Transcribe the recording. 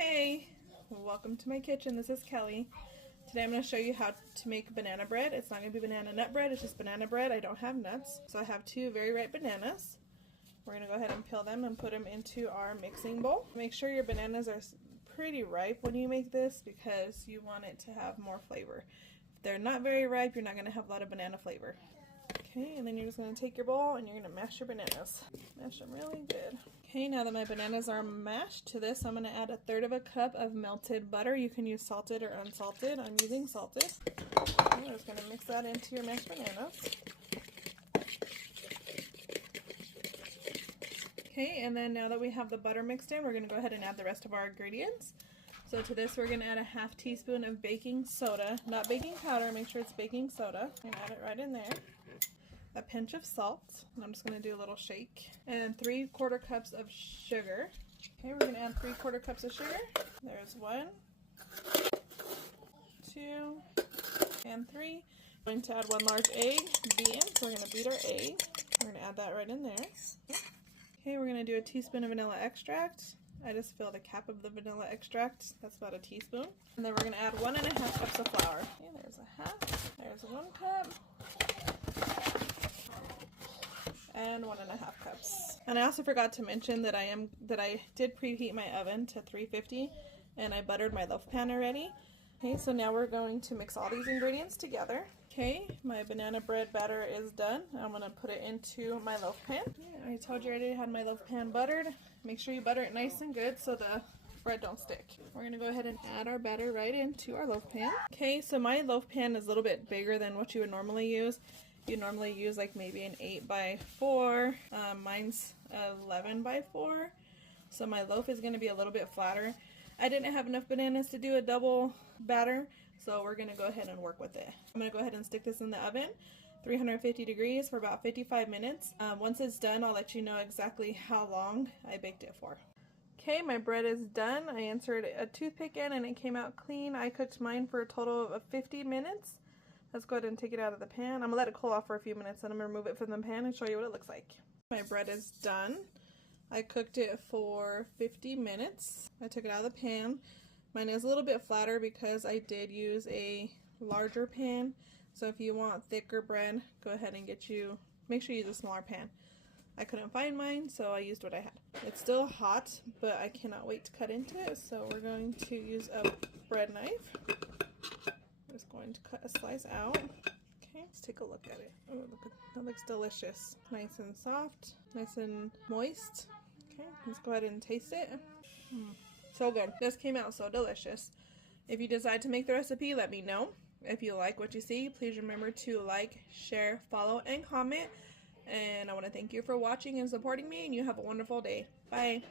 Hey, welcome to my kitchen. This is Kelly. Today I'm going to show you how to make banana bread. It's not going to be banana nut bread, it's just banana bread. I don't have nuts. So I have two very ripe bananas. We're going to go ahead and peel them and put them into our mixing bowl. Make sure your bananas are pretty ripe when you make this because you want it to have more flavor. If they're not very ripe, you're not going to have a lot of banana flavor. Okay, and then you're just going to take your bowl and you're going to mash your bananas. Mash them really good. Okay, now that my bananas are mashed, to this I'm going to add 1/3 cup of melted butter. You can use salted or unsalted. I'm using salted. Okay, we're just going to mix that into your mashed bananas. Okay, and then now that we have the butter mixed in, we're going to go ahead and add the rest of our ingredients. So to this we're going to add 1/2 teaspoon of baking soda, not baking powder, make sure it's baking soda. And add it right in there. A pinch of salt, and I'm just going to do a little shake. And 3/4 cups of sugar. Okay, we're going to add 3/4 cups of sugar. There's 1, 2, and 3. I'm going to add 1 large egg, beaten, so we're going to beat our egg. We're going to add that right in there. Okay, we're going to do a teaspoon of vanilla extract. I just filled the cap of the vanilla extract. That's about a teaspoon. And then we're going to add 1½ cups of flour. Okay, there's a half. There's 1 cup. And 1½ cups. And I also forgot to mention that I did preheat my oven to 350 and I buttered my loaf pan already. Okay, so now we're going to mix all these ingredients together. Okay, my banana bread batter is done. I'm going to put it into my loaf pan. Yeah, I told you I already had my loaf pan buttered. Make sure you butter it nice and good so the bread don't stick. We're going to go ahead and add our batter right into our loaf pan. Okay, so my loaf pan is a little bit bigger than what you would normally use. You normally use like maybe an 8x4. Mine's 11x4. So my loaf is going to be a little bit flatter. I didn't have enough bananas to do a double batter, so we're going to go ahead and work with it. I'm going to go ahead and stick this in the oven, 350 degrees for about 55 minutes. Once it's done, I'll let you know exactly how long I baked it for. Okay, my bread is done. I inserted a toothpick in and it came out clean. I cooked mine for a total of 50 minutes. Let's go ahead and take it out of the pan. I'm going to let it cool off for a few minutes and I'm going to remove it from the pan and show you what it looks like. My bread is done. I cooked it for 50 minutes. I took it out of the pan. Mine is a little bit flatter because I did use a larger pan. So if you want thicker bread, go ahead and make sure you use a smaller pan. I couldn't find mine, so I used what I had. It's still hot, but I cannot wait to cut into it. So we're going to use a bread knife. I'm just going to cut a slice out. Okay, let's take a look at it. Oh, look at that, looks delicious. Nice and soft, nice and moist. Okay, let's go ahead and taste it. So good. This came out so delicious. If you decide to make the recipe, let me know. If you like what you see, please remember to like, share, follow, and comment. And I want to thank you for watching and supporting me, and you have a wonderful day. Bye.